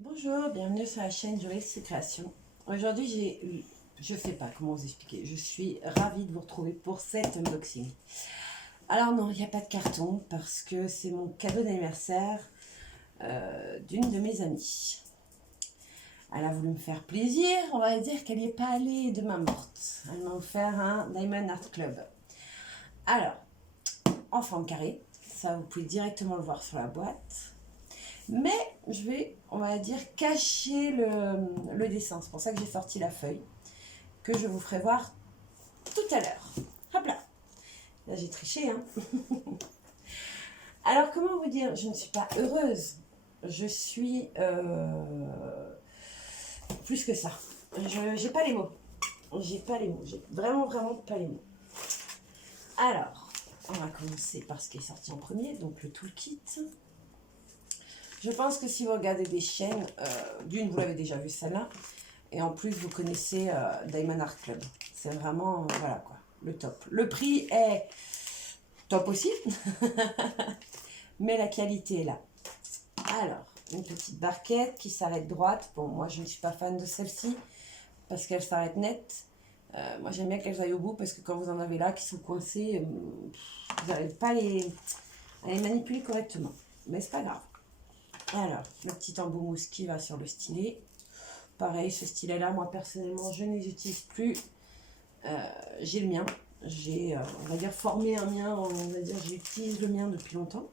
Bonjour, bienvenue sur la chaîne Joyce Création. Aujourd'hui, je sais pas comment vous expliquer, je suis ravie de vous retrouver pour cet unboxing. Alors non, il n'y a pas de carton parce que c'est mon cadeau d'anniversaire d'une de mes amies. Elle a voulu me faire plaisir, on va dire qu'elle n'y est pas allée de main morte. Elle m'a offert un Diamond Art Club. Alors, en forme carrée, ça vous pouvez directement le voir sur la boîte. Mais je vais, on va dire, cacher le dessin. C'est pour ça que j'ai sorti la feuille, que je vous ferai voir tout à l'heure. Hop là. Là, j'ai triché, hein. Alors, comment vous dire? Je ne suis pas heureuse. Je suis plus que ça. J'ai pas les mots. J'ai pas les mots. J'ai vraiment pas les mots. Alors, on va commencer par ce qui est sorti en premier, donc le toolkit. Je pense que si vous regardez des chaînes, d'une, vous l'avez déjà vu celle-là, et en plus, vous connaissez Diamond Art Club. C'est vraiment, voilà quoi, le top. Le prix est top aussi, mais la qualité est là. Alors, une petite barquette qui s'arrête droite. Bon, moi, je ne suis pas fan de celle-ci, parce qu'elle s'arrête nette. Moi, j'aime bien qu'elles aillent au bout, parce que quand vous en avez là qui sont coincés, vous n'arrivez pas à les manipuler correctement. Mais c'est pas grave. Alors, le petit embout mousse qui va sur le stylet. Pareil, ce stylet-là, moi personnellement, je ne les utilise plus. J'ai le mien. J'ai, on va dire, formé un mien. On va dire, j'utilise le mien depuis longtemps.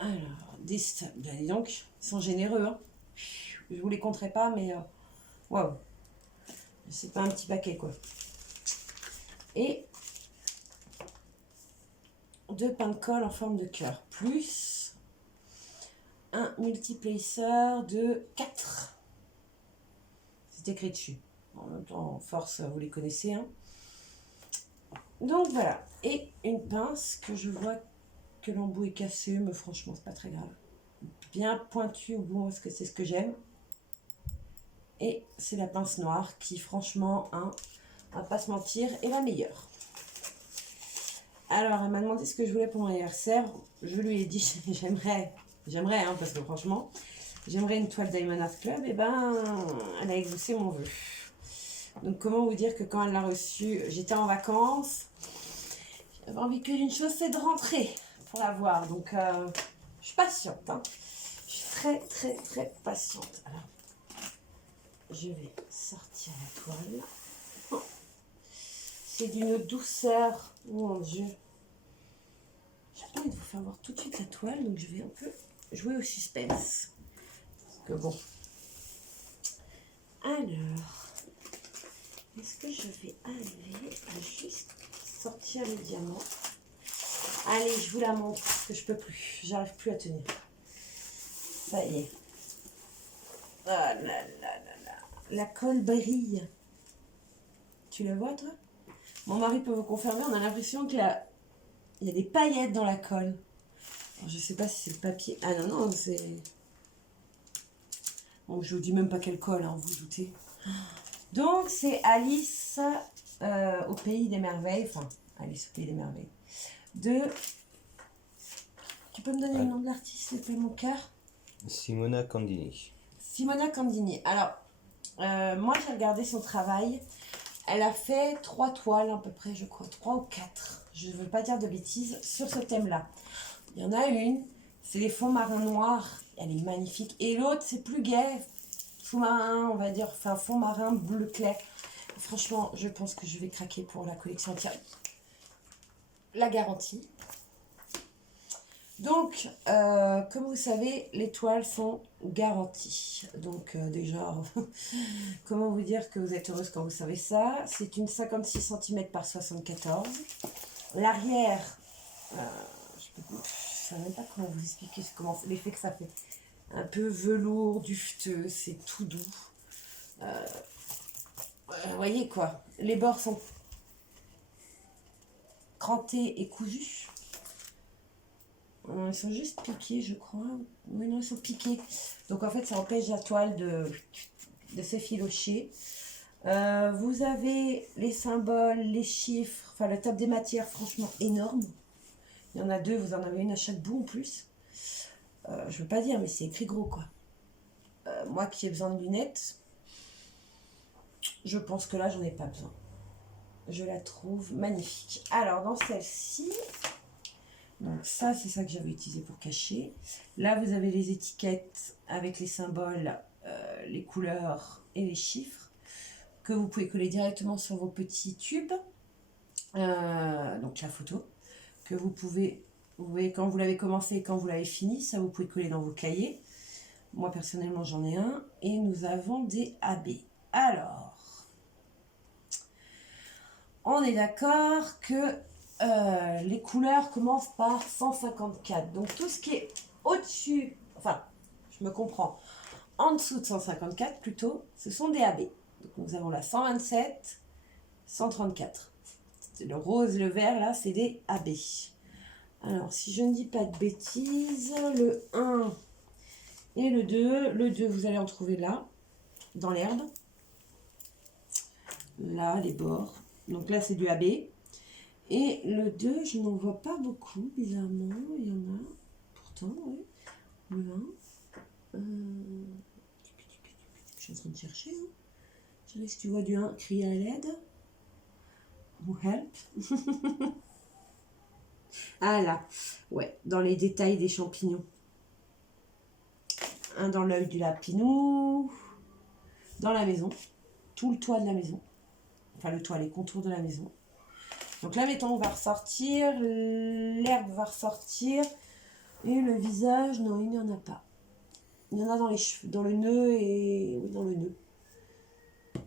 Alors, dis donc, ils sont généreux. Hein. Je vous les compterai pas, mais waouh. C'est pas un petit paquet, quoi. Et 2 pains de colle en forme de cœur. Plus un multiplacer de 4. C'est écrit dessus. En même temps, force, vous les connaissez. Hein. Donc voilà. Et une pince que je vois que l'embout est cassé, mais franchement, c'est pas très grave. Bien pointu au bout, parce que c'est ce que j'aime. Et c'est la pince noire qui, franchement, hein, on va pas se mentir, est la meilleure. Alors, elle m'a demandé ce que je voulais pour mon anniversaire. Je lui ai dit, j'aimerais, hein, parce que franchement, j'aimerais une toile Diamond Art Club. Et ben, elle a exaucé mon vœu. Donc, comment vous dire que quand elle l'a reçue, j'étais en vacances. J'avais envie que d'une chose, c'est de rentrer pour la voir. Donc, je suis patiente. Hein. Je suis très patiente. Alors, je vais sortir la toile. Oh, c'est d'une douceur. Oh mon Dieu. J'ai pas envie de vous faire voir tout de suite la toile, donc je vais un peu jouer au suspense. Parce que bon. Alors, est-ce que je vais arriver à juste sortir le diamant? Allez, je vous la montre parce que je peux plus. J'arrive plus à tenir. Ça y est. Ah là là là là. La colle brille. Tu la vois, toi? Mon mari peut vous confirmer, on a l'impression qu'il y a des paillettes dans la colle. Alors, je sais pas si c'est le papier. Ah non, non, c'est... Bon, je vous dis même pas quelle colle, hein, vous vous doutez. Donc, c'est Alice au Pays des Merveilles. Enfin, Alice au Pays des Merveilles. Tu peux me donner le nom de l'artiste, s'il te plaît, mon cœur? Simona Candini. Simona Candini. Alors, moi, j'ai regardé son travail. Elle a fait 3 toiles à peu près, je crois, 3 ou 4. Je ne veux pas dire de bêtises sur ce thème-là. Il y en a une, c'est les fonds marins noirs. Elle est magnifique. Et l'autre, c'est plus gai. Sous-marin, on va dire, enfin, fond marin bleu clair. Franchement, je pense que je vais craquer pour la collection entière. La garantie. Donc, comme vous savez, les toiles sont garanties. Donc, déjà, comment vous dire que vous êtes heureuse quand vous savez ça? C'est une 56 cm par 74. L'arrière, je ne sais même pas comment vous expliquer l'effet que ça fait. Un peu velours, dufteux, c'est tout doux. Vous voyez quoi? Les bords sont crantés et cousus. Ils sont juste piqués, je crois. Oui, non, ils sont piqués. Donc, en fait, ça empêche la toile de s'effilocher. Vous avez les symboles, les chiffres, enfin, la table des matières, franchement, énorme. Il y en a 2, vous en avez une à chaque bout en plus. Je veux pas dire, mais c'est écrit gros, quoi. moi qui ai besoin de lunettes, je pense que là, j'en ai pas besoin. Je la trouve magnifique. Alors, dans celle-ci, donc ça, c'est ça que j'avais utilisé pour cacher. Là, vous avez les étiquettes avec les symboles, les couleurs et les chiffres que vous pouvez coller directement sur vos petits tubes. Donc la photo que vous voyez quand vous l'avez commencé et quand vous l'avez fini, ça vous pouvez coller dans vos cahiers. Moi personnellement j'en ai un et nous avons des AB. Alors, on est d'accord que les couleurs commencent par 154. Donc tout ce qui est au-dessus, enfin je me comprends, en dessous de 154 plutôt, ce sont des AB. Donc nous avons la 127, 134. Le rose, le vert, là, c'est des AB. Alors, si je ne dis pas de bêtises, le 1 et le 2, vous allez en trouver là, dans l'herbe. Là, les bords. Donc là, c'est du AB. Et le 2, je n'en vois pas beaucoup, bizarrement. Il y en a, pourtant, oui. Le 1. Je suis en train de chercher. Hein. Je sais si tu vois du 1, crier à l'aide. Ou help. Ah là, ouais, dans les détails des champignons. Un dans l'œil du lapinou, dans la maison, tout le toit de la maison. Enfin, le toit, les contours de la maison. Donc là, mettons, on va ressortir, l'herbe va ressortir, et le visage, non, il n'y en a pas. Il y en a dans les cheveux, dans le nœud et... Oui, dans le nœud.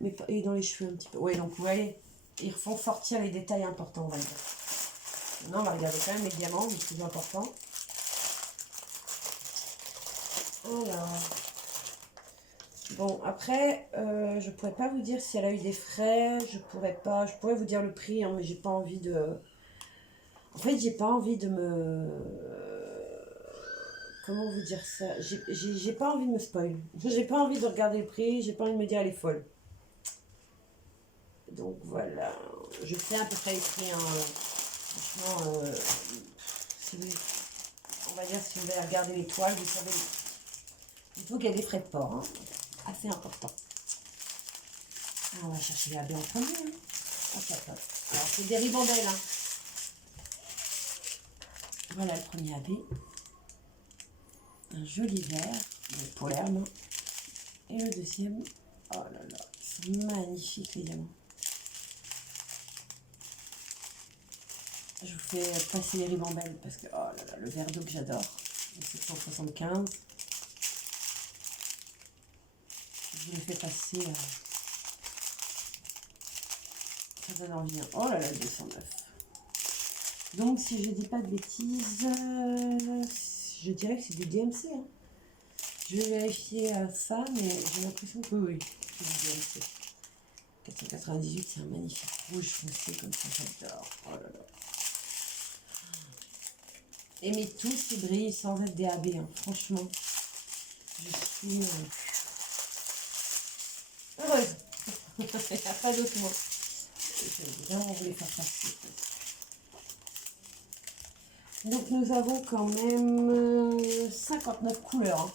Mais pas... Et dans les cheveux un petit peu. Ouais, donc vous voyez, ils font sortir les détails importants, on va dire. Maintenant, on va regarder quand même les diamants, les plus importants. Alors, bon, après, je pourrais pas vous dire si elle a eu des frais, je pourrais vous dire le prix, hein, mais j'ai pas envie de... En fait, j'ai pas envie de me... Comment vous dire ça? J'ai pas envie de me spoil. J'ai pas envie de regarder le prix, j'ai pas envie de me dire elle est folle. Donc voilà, je sais à peu près les prix, hein. Franchement, si vous, on va dire si vous allez regarder les toiles, vous savez, il faut qu'il y a des frais de port, hein, assez important. Alors, on va chercher les AB en premier. Hein. Hop, hop, hop. Alors c'est des ribambelles. Hein. Voilà le premier AB. Un joli vert pour l'herbe. Et le deuxième, oh là là, c'est magnifique les diamants. Je vous fais passer les ribambelles parce que, oh là là, le verre d'eau que j'adore. Le 775. Je vous le fais passer. Ça donne envie. Hein. Oh là là, le 209. Donc, si je dis pas de bêtises, je dirais que c'est du DMC. Hein. Je vais vérifier ça, mais j'ai l'impression que oui, c'est du DMC. 498, c'est un magnifique rouge foncé comme ça, j'adore. Oh là là. Aimez tous ces brilles sans être DAB, hein. Franchement. Je suis heureuse. Il n'y a pas d'autre mot. Je vais vraiment vous les faire passer. Donc nous avons quand même 59 couleurs. Hein.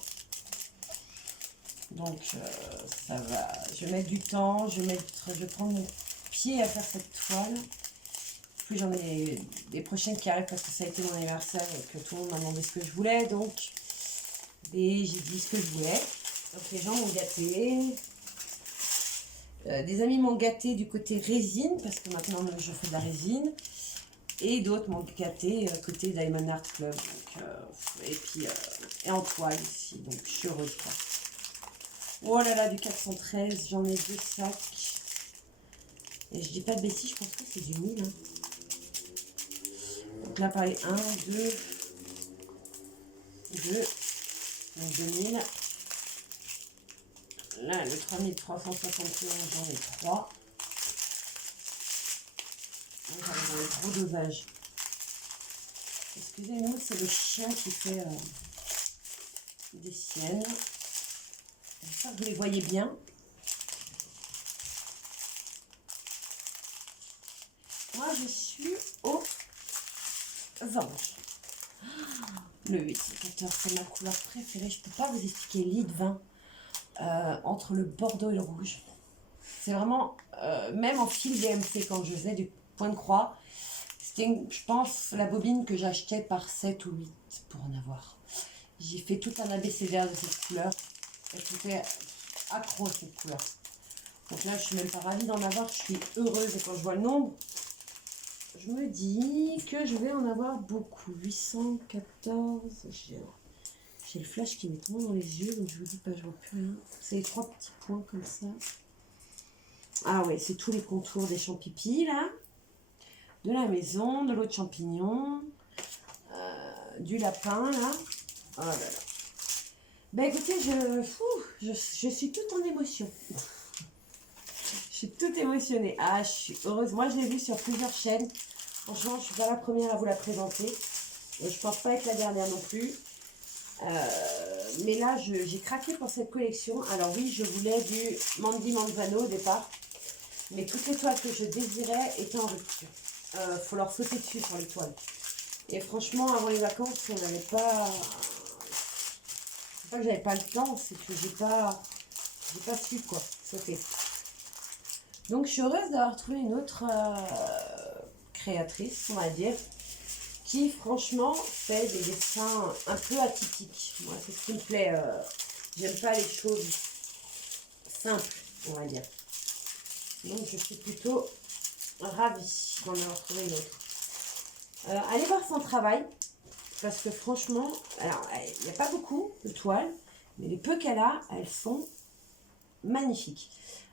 Donc ça va. Je vais mettre du temps. Je vais prendre mon pied à faire cette toile. Puis j'en ai des prochaines qui arrivent parce que ça a été mon anniversaire et que tout le monde m'a demandé ce que je voulais. Donc et j'ai dit ce que je voulais. Donc les gens m'ont gâté. Des amis m'ont gâté du côté résine parce que maintenant je fais de la résine. Et d'autres m'ont gâté côté Diamond Art Club. Donc, et puis et en toile ici. Donc je suis heureuse quoi. Oh là là, du 413, j'en ai 2 sacs. Et je dis pas de bêtises, je pense que c'est du 1000. Hein. Donc là pareil, 1, 2, 2, donc 2000. Là, le 3371, j'en ai 3. Donc j'en ai gros dosage. Excusez-moi, c'est le chien qui fait des siennes. J'espère que vous les voyez bien. Moi, je suis aux oranges. Le 814, c'est ma couleur préférée. Je ne peux pas vous expliquer. Lit de vin. entre le bordeaux et le rouge. C'est vraiment, même en fil DMC, quand je faisais du point de croix, c'était, je pense, la bobine que j'achetais par 7 ou 8 pour en avoir. J'ai fait tout un abécédaire de cette couleur. Et c'était accro cette couleur. Donc là, je suis même pas ravie d'en avoir. Je suis heureuse. Et quand je vois le nombre, je me dis que je vais en avoir beaucoup. 814. J'ai le flash qui m'est tombé dans les yeux. Donc je vous dis pas, je vois plus rien. C'est les 3 petits points comme ça. Ah ouais, c'est tous les contours des champignons là. De la maison, de l'eau de champignon. Du lapin là. Oh là là. Ben écoutez, je suis toute en émotion. Je suis toute émotionnée. Ah, je suis heureuse. Moi, je l'ai vu sur plusieurs chaînes. Franchement, je ne suis pas la première à vous la présenter. Et je ne pense pas être la dernière non plus. Mais là, j'ai craqué pour cette collection. Alors oui, je voulais du Mandy Manzano au départ. Mais toutes les toiles que je désirais étaient en rupture. Faut leur sauter dessus sur les toiles. Et franchement, avant les vacances, on n'avait pas... C'est pas que j'avais pas le temps, c'est que j'ai pas su quoi sauter. Donc je suis heureuse d'avoir trouvé une autre créatrice, on va dire, qui franchement fait des dessins un peu atypiques. Moi, c'est ce qui me plaît. J'aime pas les choses simples, on va dire. Donc je suis plutôt ravie d'en avoir trouvé une autre. Allez voir son travail. Parce que franchement, alors il n'y a pas beaucoup de toiles, mais les peu qu'elle a, elles sont magnifiques.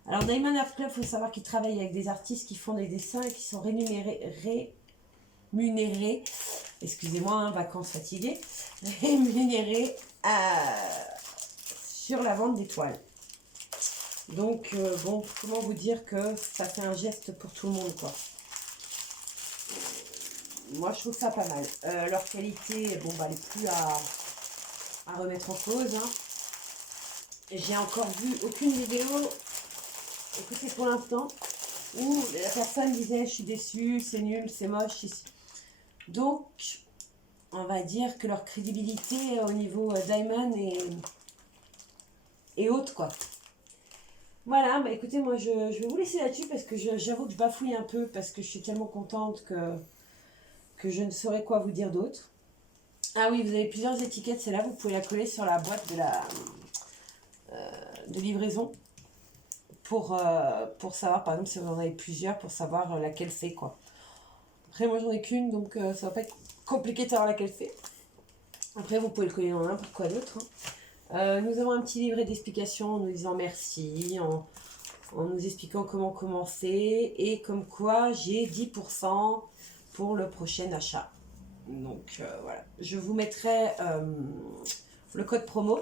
Alors Diamond Art Club, il faut savoir qu'ils travaillent avec des artistes qui font des dessins et qui sont rémunérés, excusez-moi, hein, vacances fatiguées, rémunérés sur la vente des toiles. Donc bon, comment vous dire que ça fait un geste pour tout le monde quoi. Moi, je trouve ça pas mal. Leur qualité, bon, bah, elle n'est plus à remettre en cause. Hein. J'ai encore vu aucune vidéo, écoutez pour l'instant, où la personne disait je suis déçue, c'est nul, c'est moche. Donc, on va dire que leur crédibilité au niveau Diamond est haute, quoi. Voilà, bah écoutez, moi je vais vous laisser là-dessus parce que j'avoue que je bafouille un peu parce que je suis tellement contente que je ne saurais quoi vous dire d'autre. Ah oui, vous avez plusieurs étiquettes, celle-là, vous pouvez la coller sur la boîte de livraison pour savoir, par exemple, si vous en avez plusieurs, pour savoir laquelle c'est, quoi. Après, moi, j'en ai qu'une, donc ça va pas être compliqué de savoir laquelle c'est. Après, vous pouvez le coller dans n'importe quoi d'autre. Hein. Nous avons un petit livret d'explications en nous disant merci, en nous expliquant comment commencer, et comme quoi j'ai 10% pour le prochain achat. Donc voilà, je vous mettrai le code promo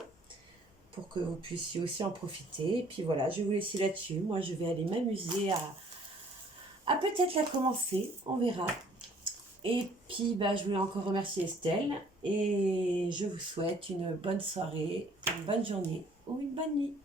pour que vous puissiez aussi en profiter. Et puis voilà, je vais vous laisser là-dessus. Moi, je vais aller m'amuser à peut-être la commencer, on verra. Et puis, bah, je voulais encore remercier Estelle et je vous souhaite une bonne soirée, une bonne journée ou une bonne nuit.